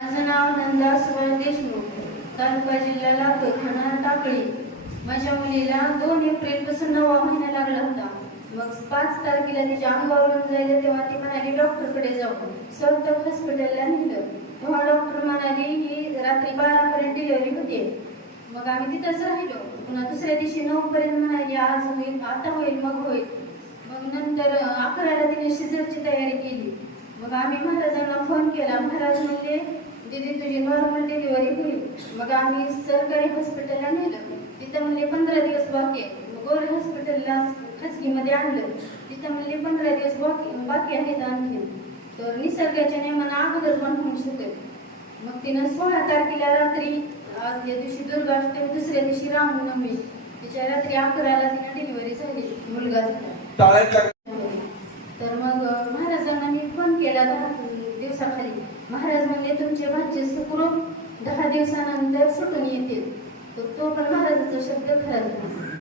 माझं नाव नंदा सुवर्ण देशमुख, तालुका जिल्हा लातूर, ठाणा टाकळी. माझ्या मुलीला 2 एप्रिलपासून 9वा महिना लागला होता. मग 5 तारखेला तिच्या अंगावरून जायला तेव्हा ती म्हणाली डॉक्टरकडे जाऊ. स्वतः हॉस्पिटलला नेलं तेव्हा डॉक्टर म्हणाली ही रात्री 12 पर्यंत डिलिव्हरी होते. मग आम्ही तिथंच राहिलो. पुन्हा दुसऱ्या दिवशी 9 पर्यंत म्हणाली आज होईल, आता होईल, मग होईल. मग नंतर 11ला तिने सिझरची तयारी केली. मग आम्ही महाराजांना फोन केला. महाराज म्हणले दीदी तुझी नॉर्मल डिलिव्हरी होईल. मग आम्ही सरकारी हॉस्पिटलला नेलं. तिथं म्हणले 15 दिवस बाकी आहे. मग गोरे हॉस्पिटलला खाजगीमध्ये आणलं. तिथं म्हणले 15 दिवस बाकी आहेत आणखी. तर निसर्गाच्या नियमानं अगोदर पण होऊ शकते. मग तिनं 16 तारखेला रात्री, या दिवशी दुर्गाष्टमी, दुसऱ्या दिवशी रामनवमी, तिच्या रात्री 11ला तिने डिलिव्हरी झाली, मुलगा झाला. तर मग महाराजांना मी फोन केला 10 दिवसाखाली. महाराज म्हणले तुमचे भाचे सुखरूप 10 दिवसानंतर सुटून येतील. तर तो पण महाराजाचा शब्द खरा झाला.